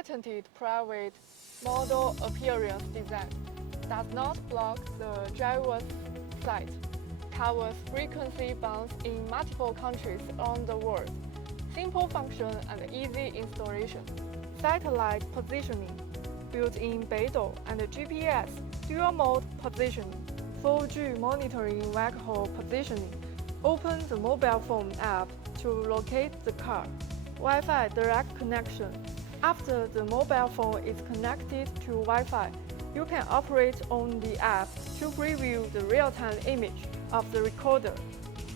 patented private model appearance design does not block the driver's sight, covers frequency bands in multiple countries around the world, simple function and easy installation, satellite positioning, built-in Beidou and GPS dual-mode positioning, 4G monitoring vehicle positioning, open the mobile phone app to locate the car, Wi-Fi direct connection. After the mobile phone is connected to Wi-Fi, you can operate on the app to preview the real-time image of the recorder,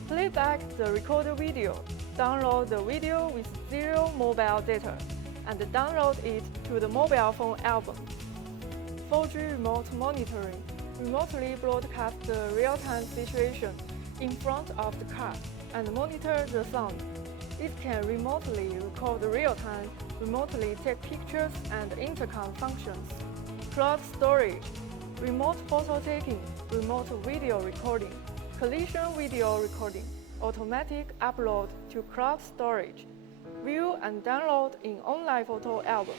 playback the recorded video, download the video with zero mobile data, and download it to the mobile phone album. 4G remote monitoring remotely broadcast the real-time situation in front of the car and monitor the sound. It can remotely record real-time, remotely take pictures and intercom functions. Cloud storage, remote photo taking, remote video recording, collision video recording, automatic upload to cloud storage, view and download in online photo album.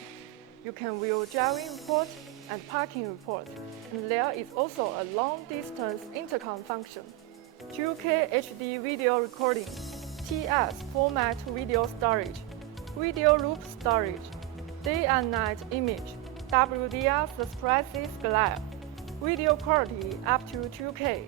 You can view driving report and parking report, and there is also a long-distance intercom function. 2K HD video recording, TS format video storage, video loop storage, day and night image, WDR suppresses glare, video quality up to 2K.